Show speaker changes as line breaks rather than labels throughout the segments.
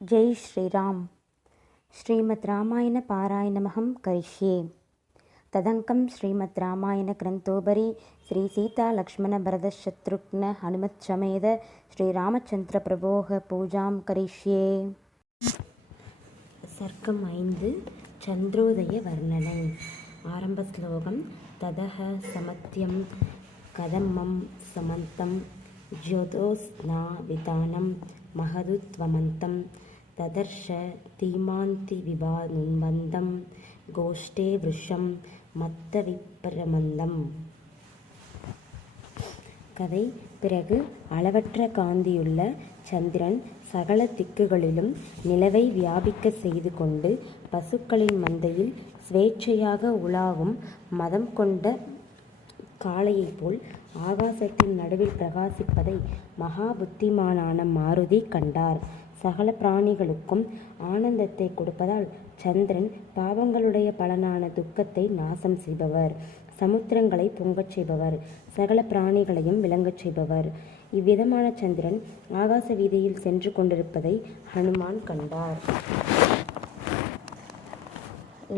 जय श्रीराम श्रीमद् रामायणपारायणमहं करिष्ये तदङ्कं श्रीमद् रामायणग्रन्थोपरि श्रीसीतालक्ष्मणभरतशत्रुघ्न हनुमत्समेत श्रीरामचन्द्रप्रभोः पूजां करिष्ये சர்க்கம் ஐந்து சந்திரோதய வர்ணனை ஆரம்ப ஸ்லோகம் ததஹ சமத்யம் கதம்மம் சமந்தம் ஜோதோஸ்னா விதானம் மகதுத்வமந்தம் ததர்ஷ தீமாந்தி விபானுன்மந்தம் கோஷ்டே விருஷம் மத்த விப்பிரமந்தம் கதை பிறகு அளவற்ற காந்தியுள்ள சந்திரன் சகல திக்குகளிலும் நிலவை வியாபிக்க செய்து கொண்டு பசுக்களின் மந்தையில் சுவேச்சையாக உலாவும் மதம் கொண்ட காளையைப் போல் ஆகாசத்தின் நடுவில் பிரகாசிப்பதை மகா புத்திமானான மாருதி கண்டார். சகல பிராணிகளுக்கும் ஆனந்தத்தை கொடுப்பதால் சந்திரன் பாவங்களுடைய பலனான துக்கத்தை நாசம் செய்பவர். சமுத்திரங்களை பொங்கச் செய்பவர். சகல பிராணிகளையும் விளங்கச் செய்பவர். இவ்விதமான சந்திரன் ஆகாச வீதியில் சென்று கொண்டிருப்பதை ஹனுமான் கண்டார்.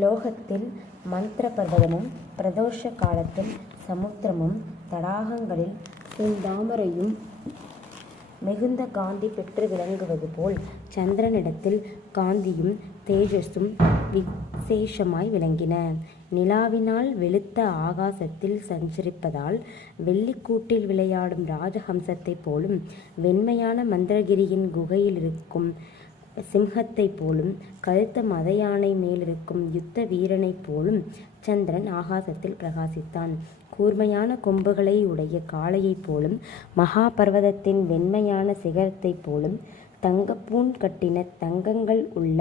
லோகத்தில் மந்திர பர்வதமும் பிரதோஷ காலத்தில் சமுத்திரமும் தடாகங்களில் செந்தாமரையும் மிகுந்த காந்தி பெற்று விளங்குவது போல் சந்திரனிடத்தில் காந்தியும் தேஜஸும் விசேஷமாய் விளங்கின. நிலாவினால் வெளுத்த ஆகாசத்தில் சஞ்சரிப்பதால் வெள்ளிக்கூட்டில் விளையாடும் ராஜஹம்சத்தைப் போலும் வெண்மையான மந்திரகிரியின் குகையில் இருக்கும் சிம்ஹத்தைப் போலும் கருத்த மத யானை மேலிருக்கும் யுத்த வீரனைப் போலும் சந்திரன் ஆகாசத்தில் பிரகாசித்தான். கூர்மையான கொம்புகளை உடைய காளையைப் போலும் மகா பர்வதத்தின் வெண்மையான சிகரத்தைப் போலும் தங்கப்பூண் கட்டின தங்கங்கள் உள்ள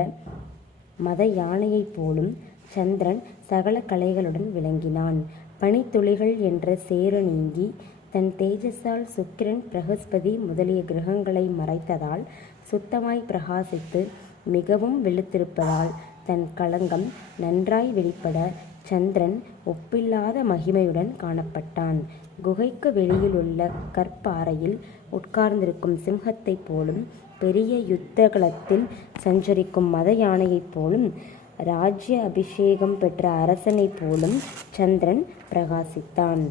மத யானையைப் போலும் சந்திரன் சகல கலைகளுடன் விளங்கினான். பனித்துளிகள் என்ற சேறு நீங்கி தன் தேஜஸால் சுக்கிரன் பிரகஸ்பதி முதலிய கிரகங்களை மறைத்ததால் சுத்தமாய் பிரகாசித்து மிகவும் வெளுத்திருப்பதால் தன் களங்கம் நன்றாய் வெளிப்பட சந்திரன் ஒப்பில்லாத மகிமையுடன் காணப்பட்டான். குகைக்கு வெளியிலுள்ள கற்பாறையில் உட்கார்ந்திருக்கும் சிம்ஹத்தைப் போலும் பெரிய யுத்த களத்தில் சஞ்சரிக்கும் மத யானையைப் போலும் ராஜ்ய அபிஷேகம் பெற்ற அரசனைப் போலும் சந்திரன் பிரகாசித்தான்.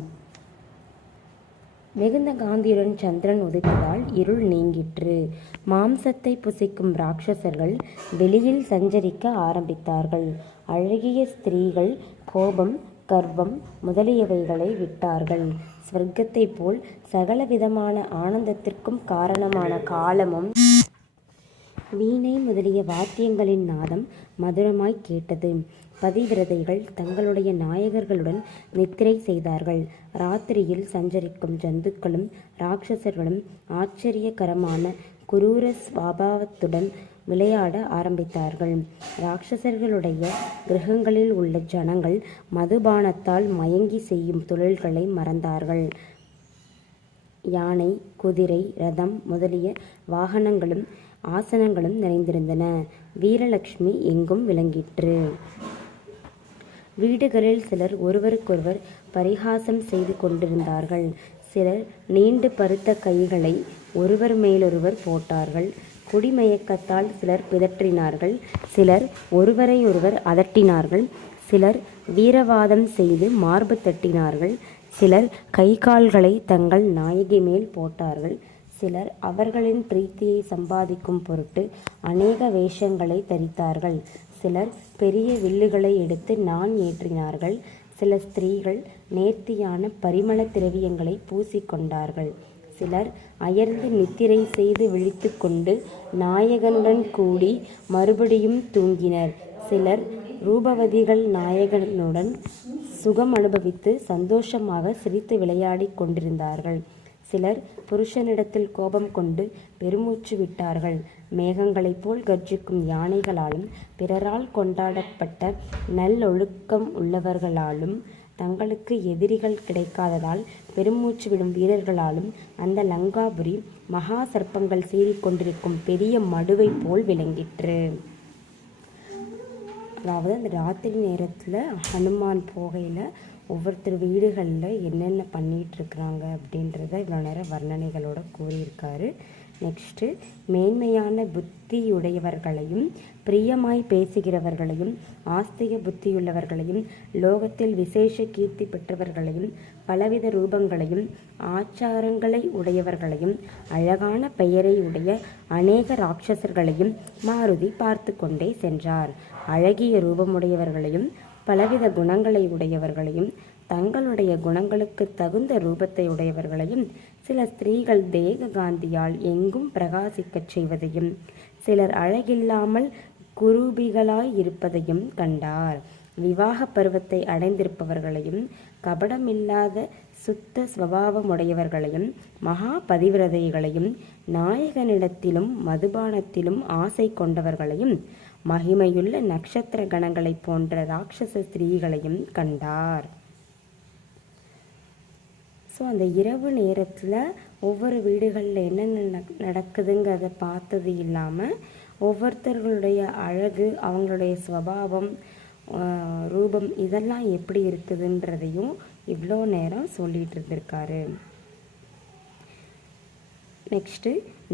மிகுந்த காந்தியுடன் சந்திரன் உதித்ததால் இருள் நீங்கிற்று. மாம்சத்தை புசிக்கும் ராட்சசர்கள் வெளியில் சஞ்சரிக்க ஆரம்பித்தார்கள். அழகிய ஸ்திரீகள் கோபம் கர்வம் முதலியவைகளை விட்டார்கள். ஸ்வர்க்கத்தைப் போல் சகலவிதமான ஆனந்தத்திற்கும் காரணமான காலமும் வீணை முதலிய வாத்தியங்களின் நாதம் மதுரமாய் கேட்டது. பதிவிரதைகள் தங்களுடைய நாயகர்களுடன் நித்திரை செய்தார்கள். ராத்திரியில் சஞ்சரிக்கும் ஜந்துக்களும் ராட்சசர்களும் ஆச்சரியகரமான குரூர ஸ்வாபாவத்துடன் விளையாட ஆரம்பித்தார்கள். ராட்சசர்களுடைய கிரகங்களில் உள்ள ஜனங்கள் மதுபானத்தால் மயங்கி செய்யும் தொழில்களை மறந்தார்கள். யானை குதிரை ரதம் முதலிய வாகனங்களும் ஆசனங்களும் நிறைந்திருந்தன. வீரலட்சுமி எங்கும் விளங்கிற்று. வீடுகளில் சிலர் ஒருவருக்கொருவர் பரிகாசம் செய்து கொண்டிருந்தார்கள். சிலர் நீண்டு பருத்த கைகளை ஒருவர் மேலொருவர் போட்டார்கள். குடிமயக்கத்தால் சிலர் பிதற்றினார்கள். சிலர் ஒருவரையொருவர் அதட்டினார்கள். சிலர் வீரவாதம் செய்து மார்பு தட்டினார்கள். சிலர் கை கால்களை தங்கள் நாயகி மேல் போட்டார்கள். சிலர் அவர்களின் பிரீத்தியை சம்பாதிக்கும் பொருட்டு அநேக வேஷங்களை தரித்தார்கள். சிலர் பெரிய வில்லுகளை எடுத்து நான் ஏற்றினார்கள். சில ஸ்திரீகள் நேர்த்தியான பரிமள திரவியங்களை பூசிக்கொண்டார்கள். சிலர் அயர்ந்து நித்திரை செய்து விழித்து கொண்டு நாயகனுடன் கூடி மறுபடியும் தூங்கினர். சிலர் ரூபவதிகள் நாயகனுடன் சுகம் அனுபவித்து சந்தோஷமாக சிரித்து விளையாடி கொண்டிருந்தார்கள். சிலர் புருஷனிடத்தில் கோபம் கொண்டு பெருமூச்சு விட்டார்கள். மேகங்களைப் போல் கர்ஜிக்கும் யானைகளாலும் பிறரால் கொண்டாடப்பட்ட நல்லொழுக்கம் உள்ளவர்களாலும் தங்களுக்கு எதிரிகள் கிடைக்காததால் பெருமூச்சு விடும் வீரர்களாலும் அந்த லங்காபுரி மகா சர்ப்பங்கள் சீறிக்கொண்டிருக்கும் பெரிய மடுவை போல் விளங்கிற்று. அதாவது அந்த ராத்திரி நேரத்தில் ஹனுமான் போகையில் ஒவ்வொருத்தர் வீடுகளில் என்னென்ன பண்ணிகிட்ருக்குறாங்க அப்படின்றத இவ்வளோ நேரம் வர்ணனைகளோட கூறியிருக்காரு. நெக்ஸ்ட்டு மேன்மையான புத்தியுடையவர்களையும் பிரியமாய் பேசுகிறவர்களையும் ஆஸ்திக புத்தியுள்ளவர்களையும் லோகத்தில் விசேஷ கீர்த்தி பெற்றவர்களையும் பலவித ரூபங்களையும் ஆச்சாரங்களை உடையவர்களையும் அழகான பெயரை உடைய அநேக ராட்சசர்களையும் மாருதி பார்த்து கொண்டே சென்றார். அழகிய ரூபமுடையவர்களையும் பலவித குணங்களை உடையவர்களையும் தங்களுடைய குணங்களுக்கு தகுந்த ரூபத்தை உடையவர்களையும் சில ஸ்திரீகள் தேக காந்தியால் எங்கும் பிரகாசிக்கச் செய்வதையும் சிலர் அழகில்லாமல் குரூபிகளாய் இருப்பதையும் கண்டார். விவாக பருவத்தை அடைந்திருப்பவர்களையும் கபடமில்லாத சுத்த ஸ்வபாவமுடையவர்களையும் மகா பதிவிரதைகளையும் நாயகனிடத்திலும் மதுபானத்திலும் ஆசை கொண்டவர்களையும் மகிமையுள்ள நட்சத்திர கணங்களைப் போன்ற ராட்சச ஸ்திரீகளையும் கண்டார். ஸோ அந்த இரவு நேரத்தில் ஒவ்வொரு வீடுகளில் என்னென்ன நடக்குதுங்கிறத பார்த்தது இல்லாமல் ஒவ்வொருத்தர்களுடைய அழகு அவங்களுடைய ஸ்வபாவம் ஆஹ், ரூபம் இதெல்லாம் எப்படி இருக்குதுன்றதையும் இவ்வளோ நேரம் சொல்லிட்டு இருந்திருக்காரு. நெக்ஸ்ட்டு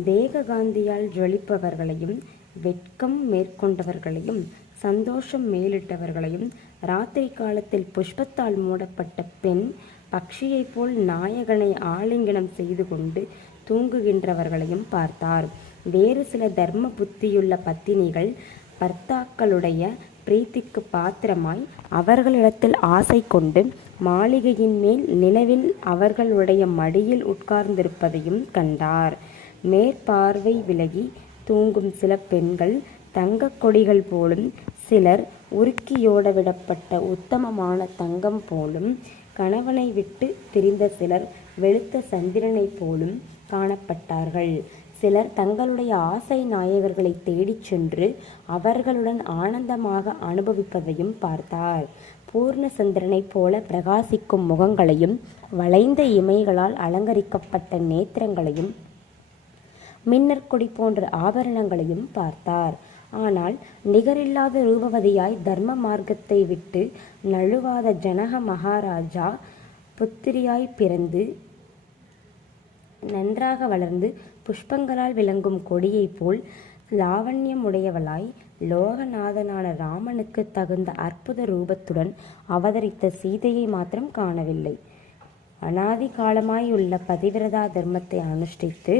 தேககாந்தியால் ஜொலிப்பவர்களையும் வெட்கம் மேற்கொண்டவர்களையும் சந்தோஷம் மேலிட்டவர்களையும் ராத்திரி காலத்தில் புஷ்பத்தால் மூடப்பட்ட பெண் பக்ஷியைப் போல் நாயகனை ஆலிங்கனம் செய்து கொண்டு தூங்குகின்றவர்களையும் பார்த்தார். வேறு சில தர்ம புத்தியுள்ள பத்தினிகள் பர்த்தாக்களுடைய பிரீத்திக்கு பாத்திரமாய் அவர்களிடத்தில் ஆசை கொண்டு மாளிகையின் மேல் நிலவில் அவர்களுடைய மடியில் உட்கார்ந்திருப்பதையும் கண்டார். மேற்பார்வை விலகி தூங்கும் சில பெண்கள் தங்கக் கொடிகள் போலும் சிலர் உருக்கியோட விடப்பட்ட உத்தமமான தங்கம் போலும் கணவனை விட்டு பிரிந்த சிலர் வெளுத்த சந்திரனைப் போலும் காணப்பட்டார்கள். சிலர் தங்களுடைய ஆசை நாயகர்களை தேடிச் சென்று அவர்களுடன் ஆனந்தமாக அனுபவிப்பதையும் பார்த்தார். பூர்ண சந்திரனைப் போல பிரகாசிக்கும் முகங்களையும் வளைந்த இமைகளால் அலங்கரிக்கப்பட்ட நேத்திரங்களையும் மின்னற்கொடி போன்ற ஆபரணங்களையும் பார்த்தார். ஆனால் நிகரில்லாத ரூபவதியாய் தர்ம மார்க்கத்தை விட்டு நழுவாத ஜனக மகாராஜா புத்திரியாய் பிறந்து நன்றாக வளர்ந்து புஷ்பங்களால் விளங்கும் கொடியைப் போல் லாவண்யமுடையவளாய் லோகநாதனான ராமனுக்கு தகுந்த அற்புத ரூபத்துடன் அவதரித்த சீதையை மாத்திரம் காணவில்லை. அனாதி காலமாயுள்ள பதிவிரதா தர்மத்தை அனுஷ்டித்து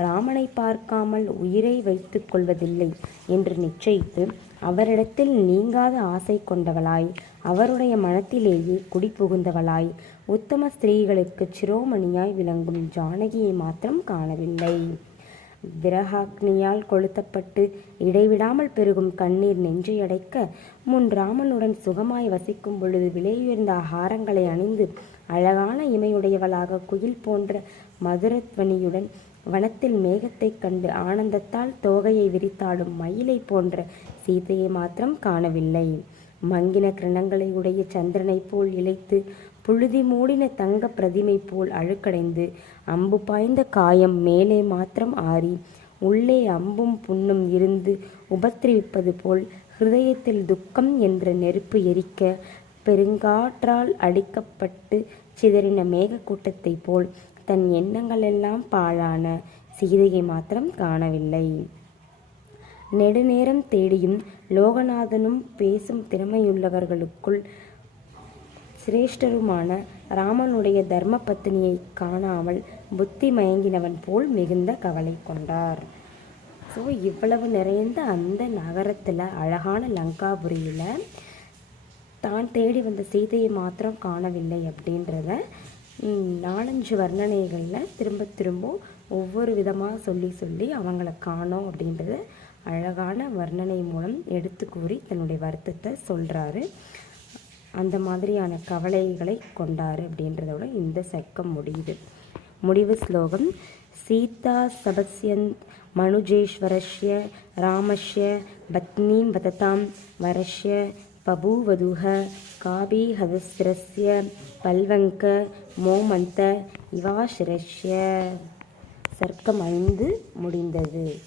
ராமனை பார்க்காமல் உயிரை வைத்துக் கொள்வதில்லை என்று நிச்சயித்து அவரிடத்தில் நீங்காத ஆசை கொண்டவளாய் அவருடைய மனத்திலேயே குடிபுகுந்தவளாய் உத்தம ஸ்திரீகளுக்கு சிரோமணியாய் விளங்கும் ஜானகியை மாத்திரம் காணவில்லை. விரகாக்னியால் கொளுத்தப்பட்டு இடைவிடாமல் பெருகும் கண்ணீர் நெஞ்சை அடைக்க முன் ராமனுடன் சுகமாய் வசிக்கும் பொழுது விலையுயர்ந்த ஆகாரங்களை அணிந்து அழகான இமையுடையவளாக குயில் போன்ற மதுரத்வனியுடன் வனத்தில் மேகத்தைக் கண்டு ஆனந்தத்தால் தோகையை விரித்தாடும் மயிலை போன்ற சீதையை மாத்திரம் காணவில்லை. மங்கின கிரணங்களை உடைய சந்திரனைப் போல் இழைத்து புழுதி மூடின தங்க பிரதிமை போல் அழுக்கடைந்து அம்பு பாய்ந்த காயம் மேலே மாத்திரம் ஆறி உள்ளே அம்பும் புண்ணும் இருந்து உபத்திரவிப்பது போல் ஹிருதயத்தில் துக்கம் என்ற நெருப்பு எரிக்க பெருங்காற்றால் அடிக்கப்பட்டு சிதறின மேகக்கூட்டத்தைப் போல் தன் எண்ணங்களெல்லாம் பாழான சீதையை மாத்திரம் காணவில்லை. நெடுநேரம் தேடியும் லோகநாதனும் பேசும் திறமையுள்ளவர்களுக்குள் சிரேஷ்டருமான ராமனுடைய தர்ம பத்தினியை காணாமல் புத்தி மயங்கினவன் போல் மிகுந்த கவலை கொண்டார். ஸோ இவ்வளவு நிறைந்த அந்த நகரத்தில் அழகான லங்காபுரியில் தான் தேடி வந்த சீதையை மாத்திரம் காணவில்லை அப்படின்றத நாலஞ்சு வர்ணனைகளில் திரும்ப திரும்ப ஒவ்வொரு விதமாக சொல்லி சொல்லி அவங்கள காணோம் அப்படின்றத அழகான வர்ணனை மூலம் எடுத்து கூறி தன்னுடைய வருத்தத்தை சொல்கிறாரு அந்த மாதிரியான கவலைகளை கொண்டாரு அப்படின்றதோட இந்த சக்கம் முடியுது. முடிவு ஸ்லோகம் சீதா சபஸ்யன் மனுஜேஸ்வரஸ்ய ராமஸ்ய பத்னீம் வததாம் வரஸ்ய பபூவதுஹ காபி ஹதஸ்ரஸ்ய பல்வங்க மோமந்த இவாசிரஷ்ய. சர்க்கம் ஐந்து முடிந்தது.